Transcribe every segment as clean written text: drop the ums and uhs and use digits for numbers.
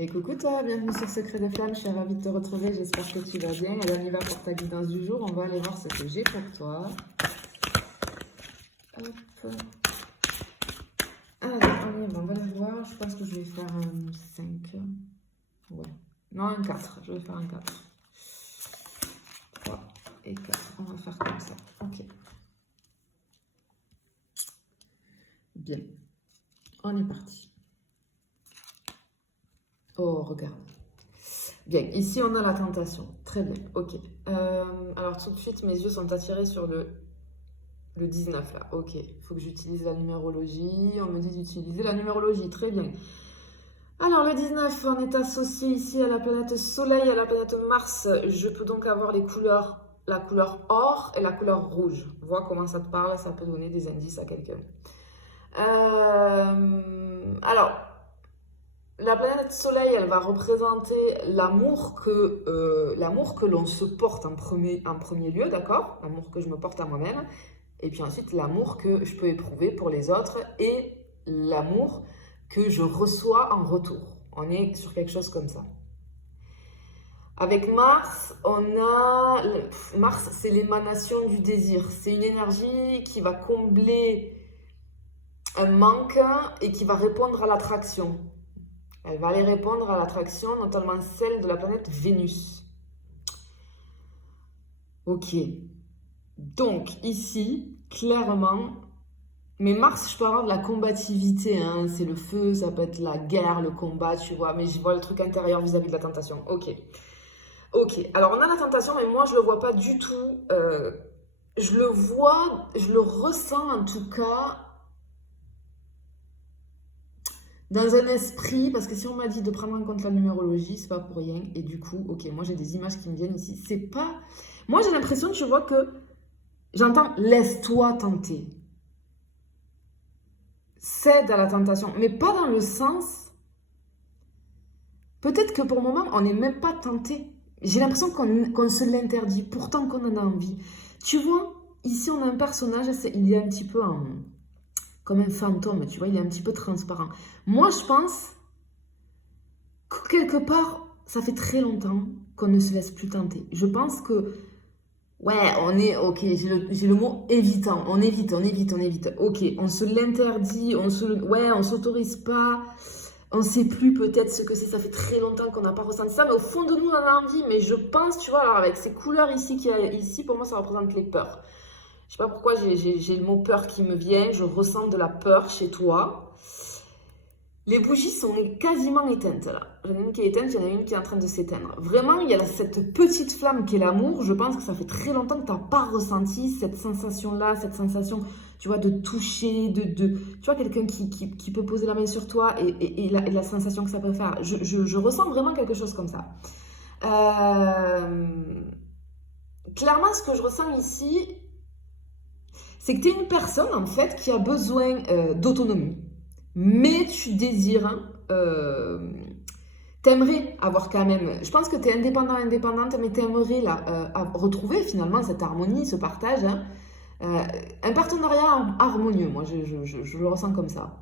Et coucou toi, bienvenue sur Secret de Flamme, je suis ravie de te retrouver, j'espère que tu vas bien. Et on y va pour ta guidance du jour, on va aller voir ce que j'ai pour toi. Hop. Allez, on va aller voir, je pense que je vais faire un 5. Ouais, non un 4, je vais faire un 4. 3 et 4, on va faire comme ça, ok. Bien, on est parti. Oh, regarde. Bien, ici on a la tentation. Très bien, ok. Alors tout de suite, mes yeux sont attirés sur le 19 là. Ok, il faut que j'utilise la numérologie. On me dit d'utiliser la numérologie, très bien. Alors le 19, on est associé ici à la planète Soleil, à la planète Mars. Je peux donc avoir les couleurs, la couleur or et la couleur rouge. Vois comment ça te parle, ça peut donner des indices à quelqu'un. Alors, la planète Soleil, elle va représenter l'amour que l'on se porte en premier lieu, d'accord? L'amour que je me porte à moi-même. Et puis ensuite, l'amour que je peux éprouver pour les autres et l'amour que je reçois en retour. On est sur quelque chose comme ça. Avec Mars, Mars, c'est l'émanation du désir. C'est une énergie qui va combler un manque et qui va répondre à l'attraction. Elle va aller répondre à l'attraction, notamment celle de la planète Vénus. Ok. Donc, ici, clairement, mais Mars, je peux avoir de la combativité, hein, c'est le feu, ça peut être la guerre, le combat, tu vois, mais je vois le truc intérieur vis-à-vis de la tentation. Ok. Ok, alors on a la tentation, mais moi, je le vois pas du tout. Je le vois, je le ressens en tout cas dans un esprit, parce que si on m'a dit de prendre en compte la numérologie, c'est pas pour rien. Et du coup, ok, moi j'ai des images qui me viennent ici. C'est pas. Moi j'ai l'impression, tu vois, que j'entends laisse-toi tenter. Cède à la tentation, mais pas dans le sens. Peut-être que pour le moment, on n'est même pas tenté. J'ai l'impression qu'on se l'interdit, pourtant qu'on en a envie. Tu vois, ici on a un personnage, il est un petit peu comme un fantôme, tu vois, il est un petit peu transparent. Moi je pense que quelque part, ça fait très longtemps qu'on ne se laisse plus tenter. Je pense que, ouais, on est, ok, j'ai le mot évitant, on évite. Ok, on se l'interdit, on s'autorise pas, on sait plus peut-être ce que c'est, ça fait très longtemps qu'on n'a pas ressenti ça, mais au fond de nous, on en a envie. Mais je pense, tu vois, alors avec ces couleurs ici, ici, pour moi, ça représente les peurs. Je sais pas pourquoi j'ai le mot peur qui me vient, je ressens de la peur chez toi. Les bougies sont quasiment éteintes là. J'en ai une qui est éteinte, j'en ai une qui est en train de s'éteindre. Vraiment, il y a cette petite flamme qui est l'amour. Je pense que ça fait très longtemps que tu n'as pas ressenti cette sensation-là, cette sensation, tu vois, de toucher, tu vois, quelqu'un qui peut poser la main sur toi et la sensation que ça peut faire. Je ressens vraiment quelque chose comme ça. Clairement, ce que je ressens ici, c'est que tu es une personne, en fait, qui a besoin d'autonomie. Mais tu désires, t'aimerais avoir quand même, je pense que tu es indépendante, mais t'aimerais là, retrouver finalement cette harmonie, ce partage, hein, un partenariat harmonieux, moi je le ressens comme ça.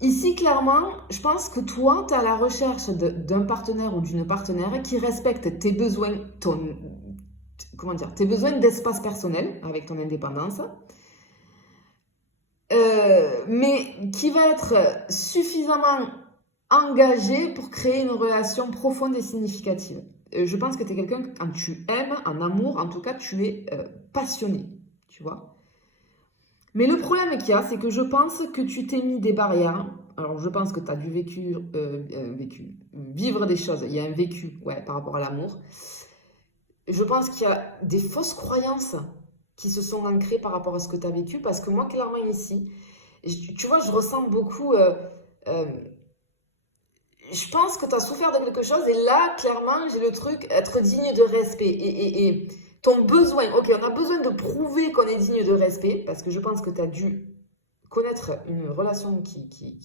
Ici, clairement, je pense que toi, tu es à la recherche d'un partenaire ou d'une partenaire qui respecte tes besoins, tes besoins d'espace personnel avec ton indépendance, mais qui va être suffisamment engagé pour créer une relation profonde et significative. Je pense que tu es quelqu'un, quand tu aimes, en amour, en tout cas, tu es passionné, tu vois. Mais le problème qu'il y a, c'est que je pense que tu t'es mis des barrières. Alors, je pense que tu as dû vivre des choses. Il y a un vécu, ouais, par rapport à l'amour. Je pense qu'il y a des fausses croyances qui se sont ancrées par rapport à ce que tu as vécu. Parce que moi, clairement, ici, tu vois, je ressens beaucoup... je pense que tu as souffert de quelque chose et là, clairement, j'ai le truc, être digne de respect. Et ton besoin, ok, on a besoin de prouver qu'on est digne de respect parce que je pense que tu as dû connaître une relation qui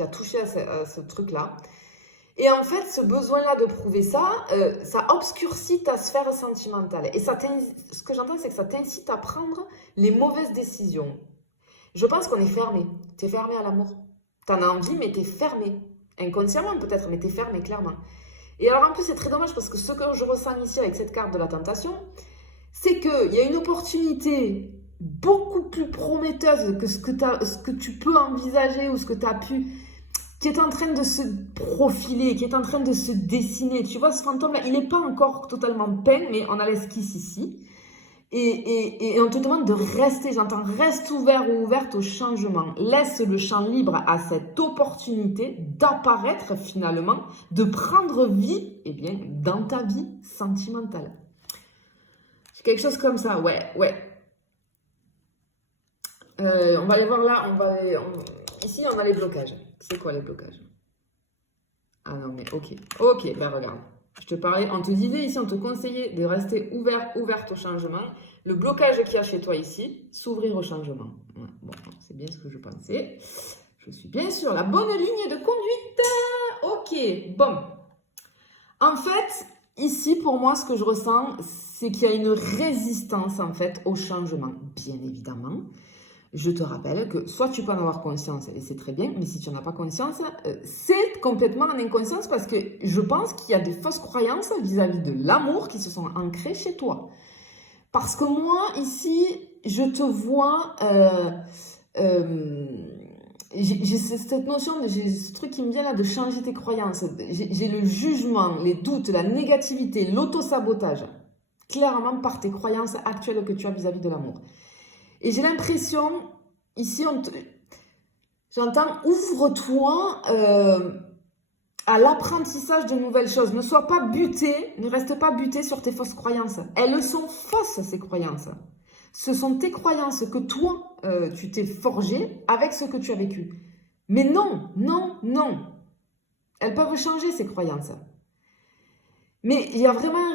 a touché à ce truc-là. Et en fait, ce besoin-là de prouver ça, ça obscurcit ta sphère sentimentale. Et ce que j'entends, c'est que ça t'incite à prendre les mauvaises décisions. Je pense qu'on est fermé. Tu es fermé à l'amour. Tu en as envie, mais tu es fermé. Inconsciemment peut-être, mais tu es fermé clairement. Et alors en plus, c'est très dommage parce que ce que je ressens ici avec cette carte de la tentation, c'est qu'il y a une opportunité beaucoup plus prometteuse que ce que tu peux envisager ou ce que tu as pu, qui est en train de se profiler, qui est en train de se dessiner. Tu vois, ce fantôme-là, il n'est pas encore totalement peint, mais on a l'esquisse ici. Et on te demande de rester, j'entends, reste ouvert ou ouverte au changement. Laisse le champ libre à cette opportunité d'apparaître finalement, de prendre vie, eh bien, dans ta vie sentimentale. C'est quelque chose comme ça, ouais. On va aller voir là, ici on a les blocages. C'est quoi les blocages? Ah non mais ok, ben regarde. Je te parlais, on te disait ici, on te conseillait de rester ouverte au changement. Le blocage qu'il y a chez toi ici, s'ouvrir au changement. Ouais, bon, c'est bien ce que je pensais. Je suis bien sur la bonne ligne de conduite. Ok, bon. En fait, ici, pour moi, ce que je ressens, c'est qu'il y a une résistance, en fait, au changement. Bien évidemment, je te rappelle que soit tu peux en avoir conscience, et c'est très bien, mais si tu n'en as pas conscience, c'est complètement en inconscience parce que je pense qu'il y a des fausses croyances vis-à-vis de l'amour qui se sont ancrées chez toi. Parce que moi, ici, je te vois... j'ai cette notion, j'ai ce truc qui me vient là de changer tes croyances. J'ai le jugement, les doutes, la négativité, l'auto-sabotage. Clairement par tes croyances actuelles que tu as vis-à-vis de l'amour. Et j'ai l'impression, ici, j'entends, ouvre-toi à l'apprentissage de nouvelles choses. Ne sois pas buté, ne reste pas buté sur tes fausses croyances. Elles sont fausses, ces croyances. Ce sont tes croyances que toi, tu t'es forgé avec ce que tu as vécu. Mais non. Elles peuvent changer, ces croyances. Mais il y a vraiment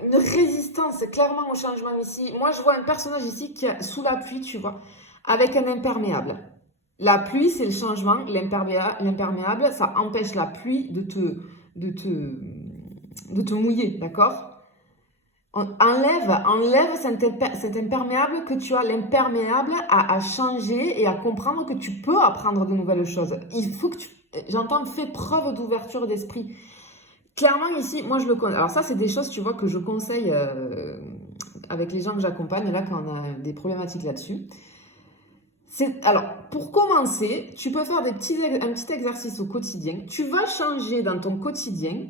une résistance clairement au changement ici. Moi, je vois un personnage ici qui est sous la pluie, tu vois, avec un imperméable. La pluie, c'est le changement. L'imperméable, ça empêche la pluie de te mouiller, d'accord? Enlève cet imperméable que tu as. L'imperméable à changer et à comprendre que tu peux apprendre de nouvelles choses. Il faut que j'entends, fais preuve d'ouverture d'esprit. Clairement, ici, moi, je le connais. Alors ça, c'est des choses, tu vois, que je conseille avec les gens que j'accompagne, là, quand on a des problématiques là-dessus. Alors, pour commencer, tu peux faire un petit exercice au quotidien. Tu vas changer dans ton quotidien,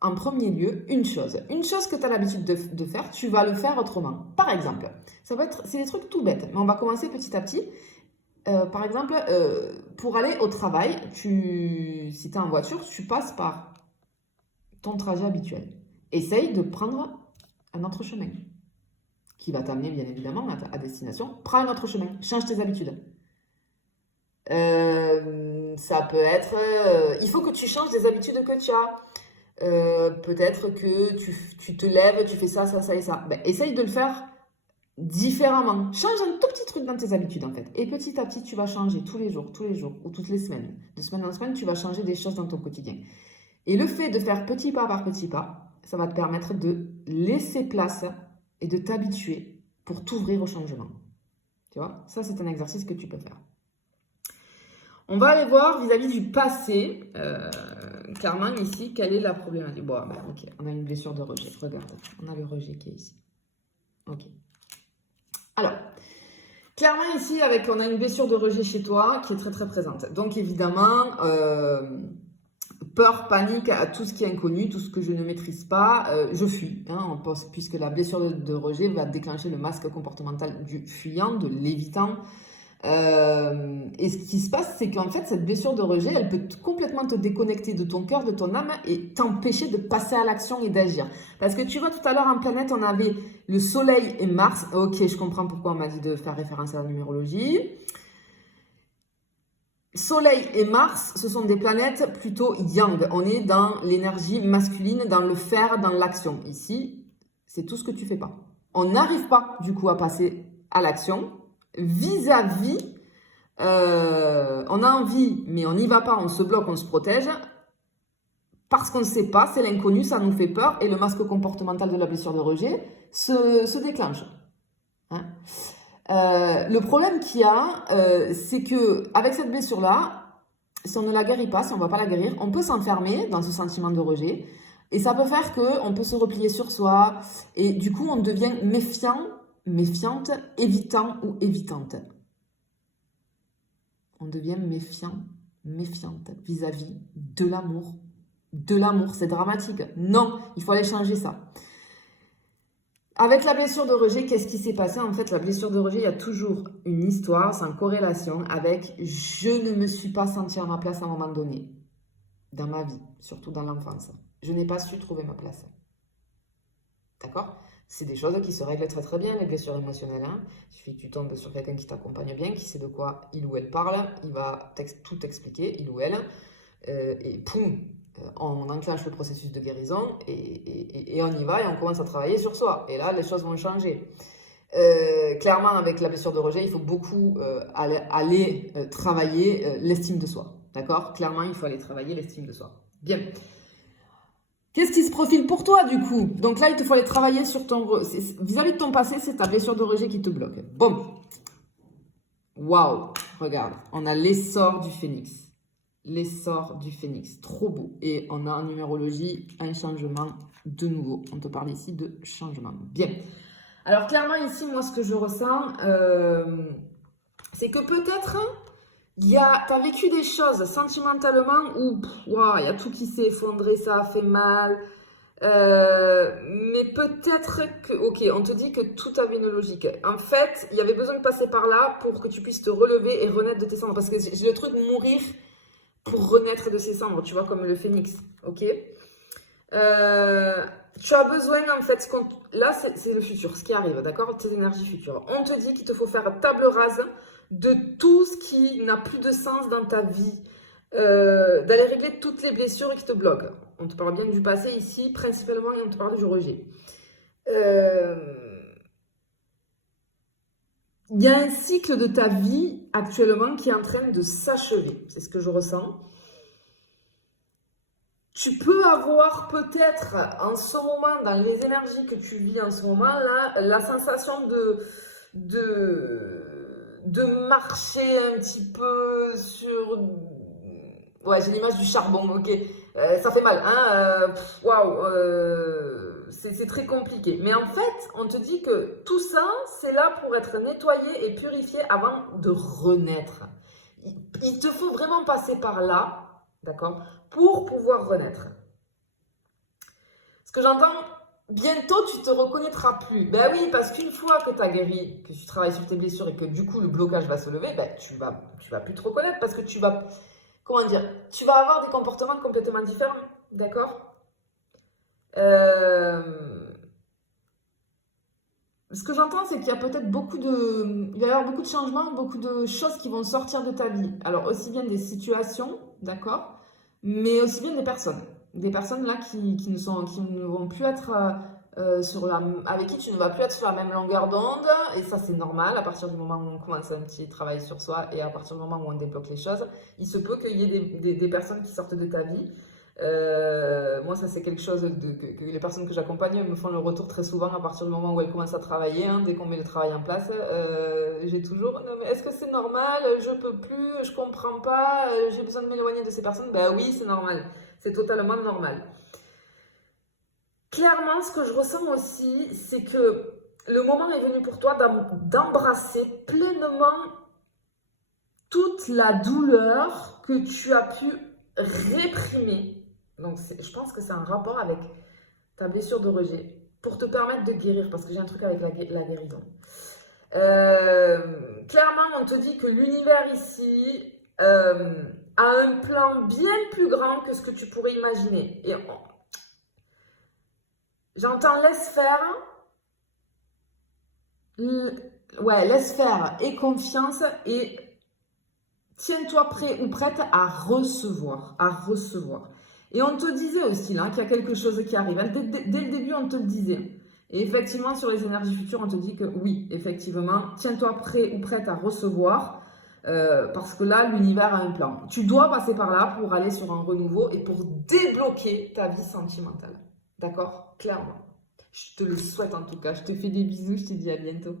en premier lieu, une chose. Une chose que tu as l'habitude de faire, tu vas le faire autrement. Par exemple, c'est des trucs tout bêtes, mais on va commencer petit à petit. Par exemple, pour aller au travail, si tu es en voiture, tu passes par ton trajet habituel. Essaye de prendre un autre chemin qui va t'amener bien évidemment à destination. Prends un autre chemin, change tes habitudes. Ça peut être... il faut que tu changes les habitudes que tu as. Peut-être que tu te lèves, tu fais ça et ça. Ben, essaye de le faire différemment. Change un tout petit truc dans tes habitudes en fait. Et petit à petit, tu vas changer tous les jours, ou toutes les semaines. De semaine en semaine, tu vas changer des choses dans ton quotidien. Et le fait de faire petit pas par petit pas, ça va te permettre de laisser place et de t'habituer pour t'ouvrir au changement. Tu vois, ça c'est un exercice que tu peux faire. On va aller voir vis-à-vis du passé, clairement ici, quelle est la problématique. Bon, ben, ok, on a une blessure de rejet. Regarde, on a le rejet qui est ici. Ok. Alors, clairement ici, on a une blessure de rejet chez toi qui est très très présente. Donc évidemment, peur, panique à tout ce qui est inconnu, tout ce que je ne maîtrise pas, je fuis. Hein, puisque la blessure de rejet va déclencher le masque comportemental du fuyant, de l'évitant. Et ce qui se passe, c'est qu'en fait, cette blessure de rejet, elle peut complètement te déconnecter de ton cœur, de ton âme et t'empêcher de passer à l'action et d'agir. Parce que tu vois, tout à l'heure en planète, on avait le Soleil et Mars. Ok, je comprends pourquoi on m'a dit de faire référence à la numérologie. Soleil et Mars, ce sont des planètes plutôt yang. On est dans l'énergie masculine, dans le faire, dans l'action. Ici, c'est tout ce que tu fais pas. On n'arrive pas, du coup, à passer à l'action. Vis-à-vis, on a envie, mais on n'y va pas, on se bloque, on se protège. Parce qu'on ne sait pas, c'est l'inconnu, ça nous fait peur. Et le masque comportemental de la blessure de rejet se déclenche. Hein? Le problème qu'il y a, c'est que avec cette blessure-là, si on ne la guérit pas, si on ne va pas la guérir, on peut s'enfermer dans ce sentiment de rejet. Et ça peut faire qu'on peut se replier sur soi. Et du coup, on devient méfiant, méfiante, évitant ou évitante. On devient méfiant, méfiante vis-à-vis de l'amour. De l'amour, c'est dramatique. Non, il faut aller changer ça. Avec la blessure de rejet, qu'est-ce qui s'est passé? En fait, la blessure de rejet, il y a toujours une histoire, c'est en corrélation avec « je ne me suis pas sentie à ma place à un moment donné » dans ma vie, surtout dans l'enfance. Je n'ai pas su trouver ma place. D'accord? C'est des choses qui se règlent très très bien, les blessures émotionnelles. Hein. Il suffit que tu tombes sur quelqu'un qui t'accompagne bien, qui sait de quoi il ou elle parle, il va tout t'expliquer, il ou elle, et poum, on enclenche le processus de guérison et on y va et on commence à travailler sur soi. Et là, les choses vont changer. Clairement, avec la blessure de rejet, il faut beaucoup aller travailler l'estime de soi. D'accord? Clairement, il faut aller travailler l'estime de soi. Bien. Qu'est-ce qui se profile pour toi, du coup? Donc là, il te faut aller travailler sur ton... Vis-à-vis de ton passé, c'est ta blessure de rejet qui te bloque. Bon. Waouh. Regarde, on a l'essor du phénix. L'essor du phénix, trop beau. Et on a en numérologie un changement de nouveau. On te parle ici de changement. Bien. Alors clairement ici, moi ce que je ressens, c'est que peut-être tu as vécu des choses sentimentalement où wow, y a tout qui s'est effondré, ça a fait mal. Mais peut-être que, ok, on te dit que tout avait une logique. En fait, il y avait besoin de passer par là pour que tu puisses te relever et renaître de tes cendres. Parce que j'ai le truc mourir pour renaître de ses cendres, tu vois, comme le phénix, ok? Tu as besoin, en fait, là, c'est le futur, ce qui arrive, d'accord? Tes énergies futures. On te dit qu'il te faut faire table rase de tout ce qui n'a plus de sens dans ta vie, d'aller régler toutes les blessures qui te bloquent. On te parle bien du passé ici, principalement, et on te parle du rejet. Il y a un cycle de ta vie actuellement qui est en train de s'achever. C'est ce que je ressens. Tu peux avoir peut-être en ce moment, dans les énergies que tu vis en ce moment, là, la sensation de marcher un petit peu sur... Ouais, j'ai l'image du charbon, ok. Ça fait mal, hein. Waouh, c'est très compliqué. Mais en fait, on te dit que tout ça, c'est là pour être nettoyé et purifié avant de renaître. Il te faut vraiment passer par là, d'accord, pour pouvoir renaître. Ce que j'entends, bientôt tu te reconnaîtras plus. Ben oui, parce qu'une fois que tu as guéri, que tu travailles sur tes blessures et que du coup le blocage va se lever, ben tu vas plus te reconnaître parce que tu vas, comment dire, tu vas avoir des comportements complètement différents, d'accord? Ce que j'entends, c'est qu'il y a peut-être il va y avoir beaucoup de changements, beaucoup de choses qui vont sortir de ta vie. Alors, aussi bien des situations, d'accord, mais aussi bien des personnes. Des personnes là qui ne vont plus être avec qui tu ne vas plus être sur la même longueur d'onde. Et ça, c'est normal à partir du moment où on commence un petit travail sur soi et à partir du moment où on débloque les choses. Il se peut qu'il y ait des personnes qui sortent de ta vie. Moi, ça c'est quelque chose que les personnes que j'accompagne me font le retour très souvent à partir du moment où elles commencent à travailler, hein, dès qu'on met le travail en place. J'ai toujours, non mais est-ce que c'est normal? Je peux plus, je comprends pas, j'ai besoin de m'éloigner de ces personnes. Ben oui, c'est normal, c'est totalement normal. Clairement, ce que je ressens aussi, c'est que le moment est venu pour toi d'embrasser pleinement toute la douleur que tu as pu réprimer. Donc, je pense que c'est un rapport avec ta blessure de rejet pour te permettre de guérir, parce que j'ai un truc avec la guérison. Clairement, on te dit que l'univers ici a un plan bien plus grand que ce que tu pourrais imaginer. Et j'entends laisse faire. Ouais, laisse faire et confiance et tiens-toi prêt ou prête à recevoir, Et on te disait aussi là qu'il y a quelque chose qui arrive. Dès le début, on te le disait. Et effectivement, sur les énergies futures, on te dit que oui, effectivement, tiens-toi prêt ou prête à recevoir parce que là, l'univers a un plan. Tu dois passer par là pour aller sur un renouveau et pour débloquer ta vie sentimentale. D'accord? Clairement. Je te le souhaite en tout cas. Je te fais des bisous, je te dis à bientôt.